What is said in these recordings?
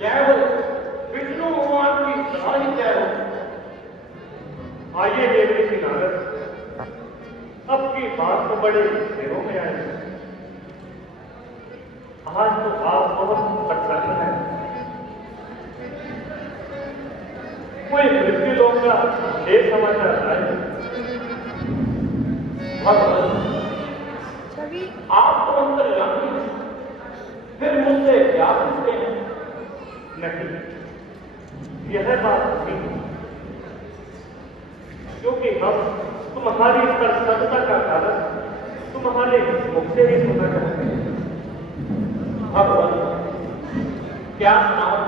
जय हो विष्णु भगवान की सदा ही जय हो। आइए देवी की नारद, अब की बात तो बड़े दिनों में आई। आज तो आप बहुत प्रसन्न हैं। कोई मृत्यु लोक का शेष समाचार आए। भगवान आप तो अंतर्यामी हैं, फिर मुझसे क्या पूछते हैं? नहीं, यह बात नहीं, क्योंकि हम तुम्हारी प्रसन्नता का कारण तुम्हारे मुख से ही सुनना चाहते हैं। भगवान क्या नाम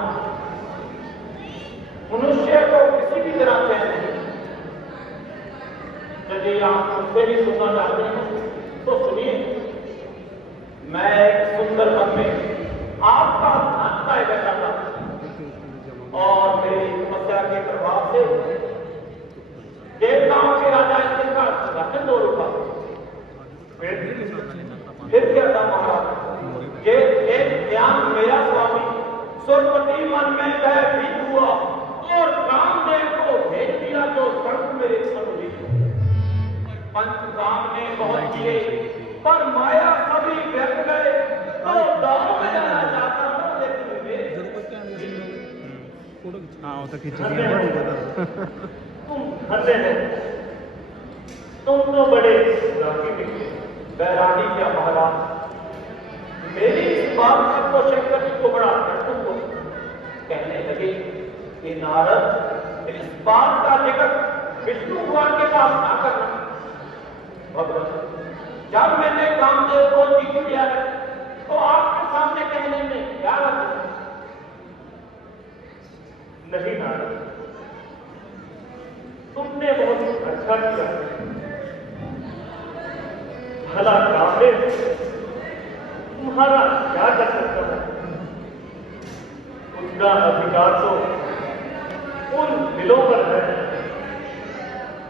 मनुष्य को किसी भी तरह से नहीं। यदि आप मुझसे भी सुनना चाहते हैं तो सुनिए। मैं एक सुंदर वन में आपका नाश्ता बैठा था और मेरी समस्या के प्रभाव से देवताओं के राजा इंद्र का सिंहासन तोड़ उठा। फिर क्या था महाराज? ये एक ध्यान मेरा स्वामी सुरपति मन में भयभीत हुआ और कामदेव को भेज दिया जो सड़क मेरे अनुरूप। पंचकाम ने बहुत किए पर माया सभी व्यर्थ गए। तो दाव में जाना चाहता हूं लेकिन तुम धन्य हो। तुम तो बड़े बैरागी क्या महाराज। मेरी इस बात पर तो शंकर जी को बड़ा प्रसन्न हो। कहने लगे कि नारद इस बात का टिकट विष्णु भगवान के पास ना करना। भगवान जब मैंने कामदेव को जीत लिया तो आपके सामने कहने में क्या रखा? नहीं नारद, तुमने बहुत अच्छा किया। भला कामदेव तुम्हारा क्या कर सकता है? उसका अधिकार तो उन दिलों पर है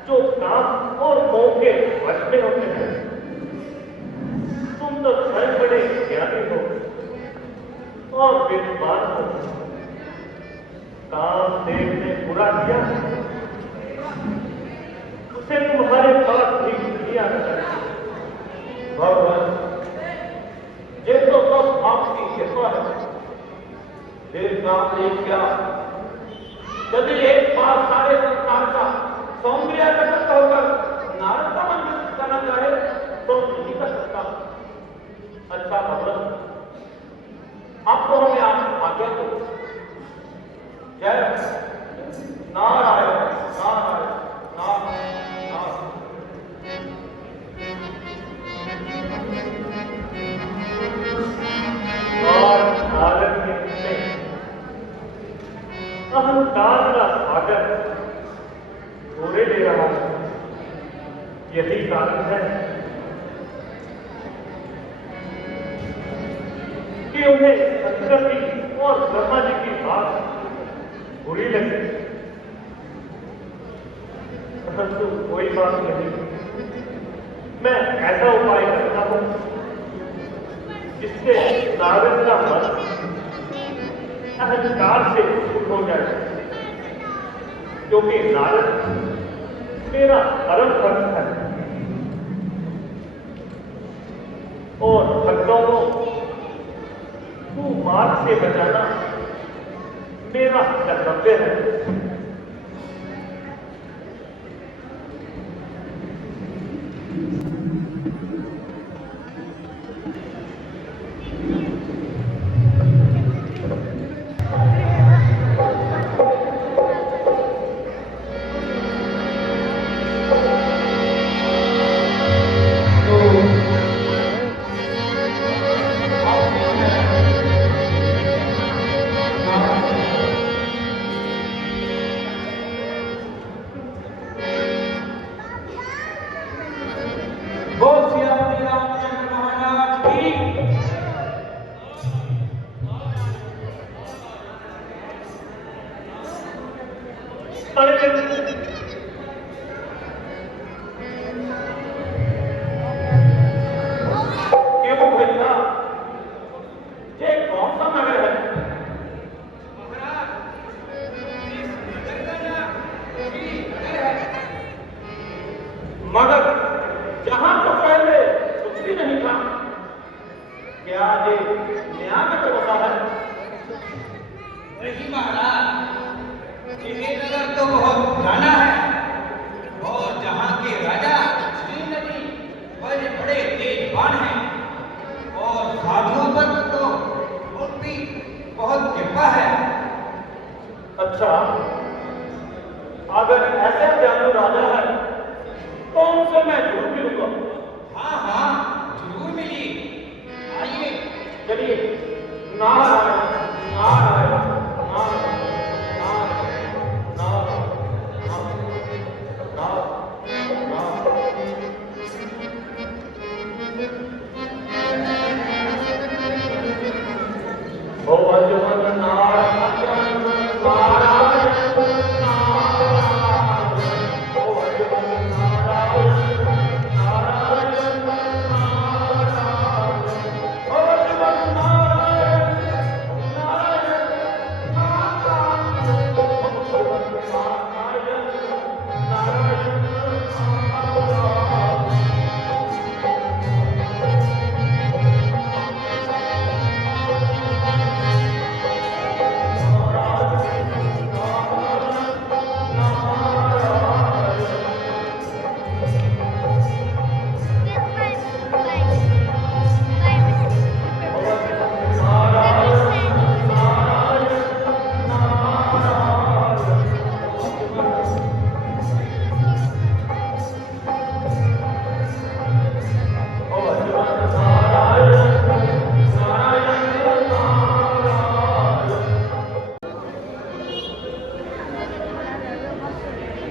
जो काम और मोह के वश में होते हैं। तुम तो स्वयं बड़े ज्ञानी हो और विद्वान हो। कामदेव ने बुरा किया, उसे तुम्हारे पास भी नहीं आना चाहिए। भगवान ये तो सब आपकी कृपा है। फिर कामदेव क्या? यदि एक बार सारे संसार का सौंदर्य प्रकट होकर नारद का मन करना चाहे तो नहीं कर सकता। अच्छा भगवान, अब तो हमें आप आज्ञा दो। जय नारायण नारायण नारायण नारायण। और नारद के अहंकार का सागर घोड़े ले रहा है। यही कारण है कि उन्हें संस्कृति और ब्रह्मा जी की बात बुरी लगी। परंतु कोई बात नहीं, मैं ऐसा उपाय करता हूं जिससे नारद का मन अहंकार से दूर हो जाए। क्योंकि नारद मेरा परम भक्त है और भक्तों को कुमार्ग से बचाना मेरा कर्तव्य है। नहीं महाराज, ये नगर तो बहुत पुराना है और जहाँ के राजा श्रीनदी बड़े बड़े तेजवान हैं और साधुओं पर तो उनकी बहुत कृपा है। अच्छा, अगर ऐसे दयालु राजा है तो उनसे मैं जरूर मिलूंगा। हाँ हाँ, जरूर मिलिए, आइए। चलिए, नारायण नारायण नारायण नारायण नारायण ओ अजमन नारायण नारायण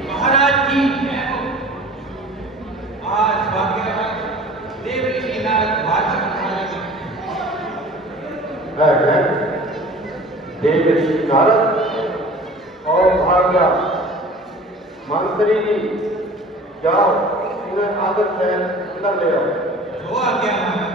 महाराज की जय हो। आज भाग्यवान देव ऋषि नारद भाषण देव ऋषि नारद और भाग्या मंत्री जी, जाओ उन्हें आदर से अंदर ले आओ। जो आज्ञा है।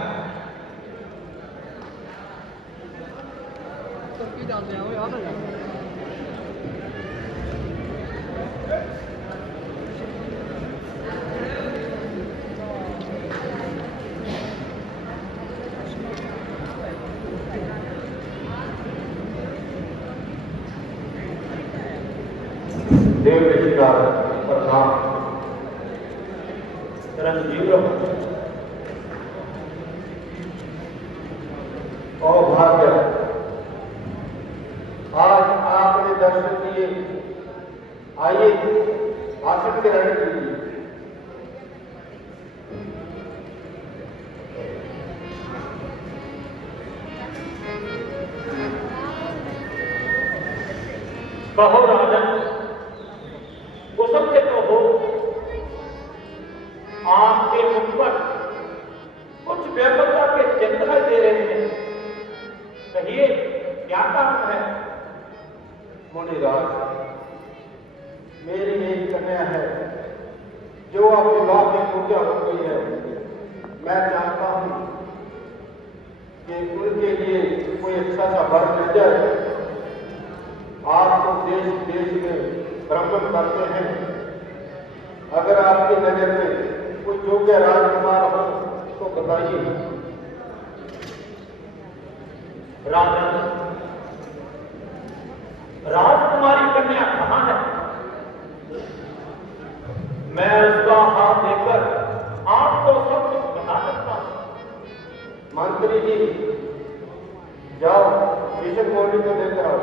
देव ऋषि नारद प्रधान चिरंजीव और भाग्य, आज आपने दर्शन दिए, आइए आसन ग्रहण कीजिए। कहो राजन, कुशल से कहो। आपके मुख पर कुछ व्यापकता के चिन्ह दे रहे हैं, कहिए क्या काम है? मुनिराज, मेरी एक कन्या है जो अब विवाह की पूजा हो गई है। मैं चाहता हूं कि उनके लिए कोई अच्छा सा वर मिल जाए। आप तो देश देश में भ्रमण करते हैं, अगर आपकी नजर में कोई योग्य राजकुमार हो तो बताइए। राजन, राजकुमारी कन्या कहाँ है? मैं उसका हाथ देकर आपको सब कुछ बता सकता हूं। मंत्री जी, जाओ विषय मोदी को लेकर आओ।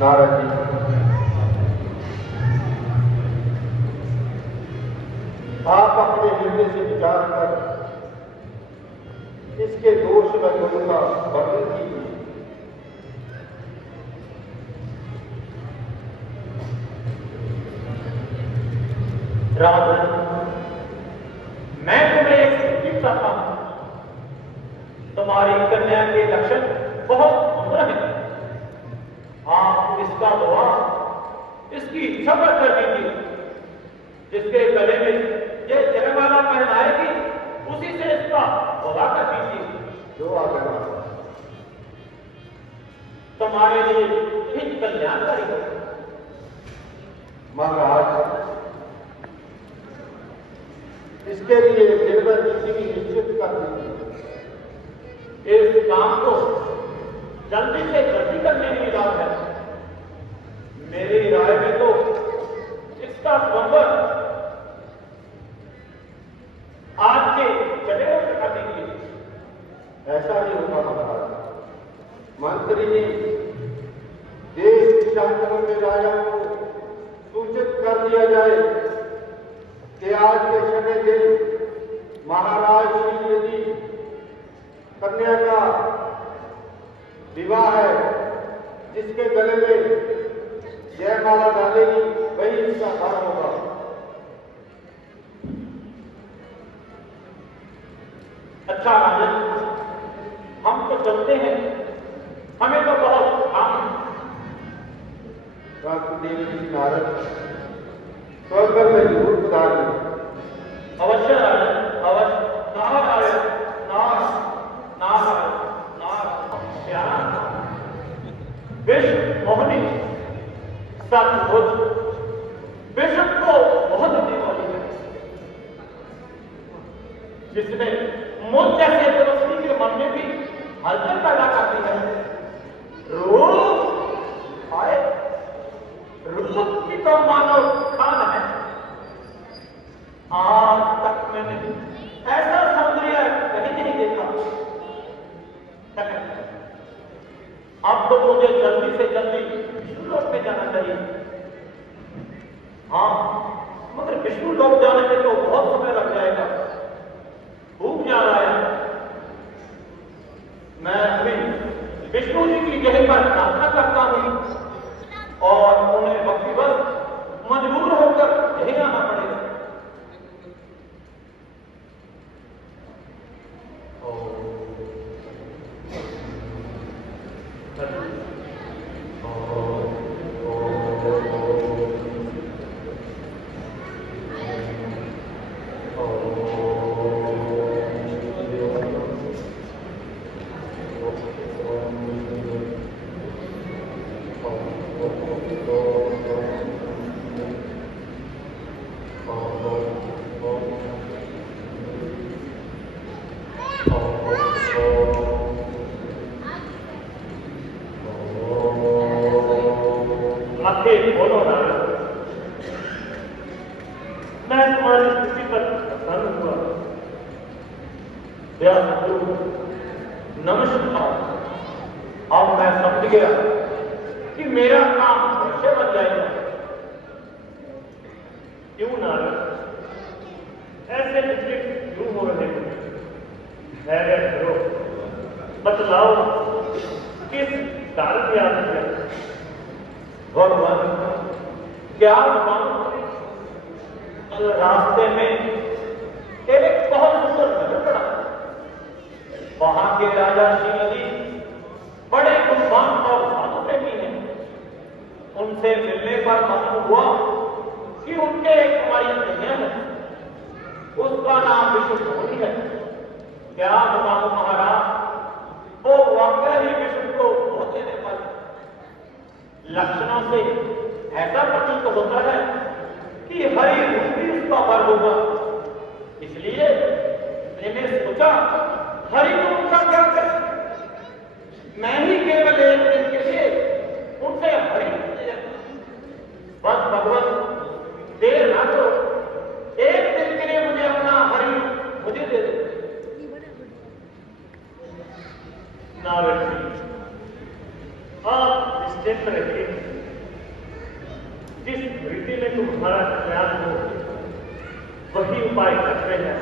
नारद जी, आप अपने हृदय से विचार कर इसके दोष व गुण का वर्णन कीजिए। रावण, मैं तुम्हें एक चिट्ठी चाहता हूं। तुम्हारी कन्या के लक्षण बहुत सुंदर हैं। आप इसका विवाह इसकी इच्छा पर कर दीजिए। जिसके गले में ये जयमाला पहनाएगी उसी से इसका विवाह कर दीजिए। जो आज्ञा तुम्हारे लिए हित कल्याणकारी हो। महाराज, इसके लिए निर्भर तिथि निश्चित कर दीजिए। इस काम को जल्दी से जल्दी करने की बात है। मेरी राय में तो इसका संबंध आज के चले हुए कर दीजिए। ऐसा ही होगा महाराज। मंत्री जी, देश शासन के राजा को सूचित कर दिया जाए कि आज के छठे दिन महाराज श्री यदि कन्या का विवाह है, जिसके गले में जयमाला डालेगी वही इसका घर होगा। अच्छा राजन, हम तो चलते हैं, हमें तो बहुत काम है। वासुदेव जी नारद स्वर्ग में जरूर पधारें। अवश्य राजन, अवश्य। नारायण नारायण नारायण नारायण। विश्व मोहनी सचमुच विश्व को बहुत देने वाली है, जिसने मुझ जैसे तपस्वी के मन में भी हलचल पैदा करती है। रूप आए, रूप की तो मानो खान है। आज तक मैंने ऐसा सौंदर्य कहीं नहीं देखा। अब तो मुझे जल्दी से जल्दी विष्णु लोक में जाना चाहिए। हाँ, मगर विष्णु लोक जाने में तो बहुत समय लग जाएगा। भूख जा रहा है। मैं अभी विष्णु जी की जगह पर प्रार्थना करता हूं और उन्हें भक्तिवश मजबूर होकर यही आना पड़ेगा। बोलो नारद, मैं तुम्हारी स्थिति पर प्रसन्न हुआ। नमस्कार। अब मैं समझ गया कि मेरा काम कैसे बन जाएगा। क्यों नारद, ऐसे विचलित क्यों हो रहे हो? धैर्य करो, बतलाओ किस कारण की आदत है? भगवान, क्या बताऊं? रास्ते में एक बहुत सुंदर नगर पड़ा। वहां के राजा श्रीनदी बड़े गुणवान और साधु प्रेमी हैं। उनसे मिलने पर मालूम हुआ कि उनके एक कुमारी कन्या है, उसका नाम विष्णु मोहनी है। क्या बताऊं महाराज, वो वाकई ही विष्णु को मोह देने वाली। लक्षणों से ऐसा प्रतीत होता है कि हरि रूप भी उसका वर होगा। इसलिए मैंने सोचा हरि को उनका क्या कर, मैं ही केवल एक दिन के लिए उनसे हरि बस। भगवान, देर ना करो, एक दिन के लिए मुझे अपना हरि मुझे दे दो। नारद जी, आप निश्चिंत रहिए। जिस रीति में तुम्हारा कल्याण हो वही उपाय करते हैं।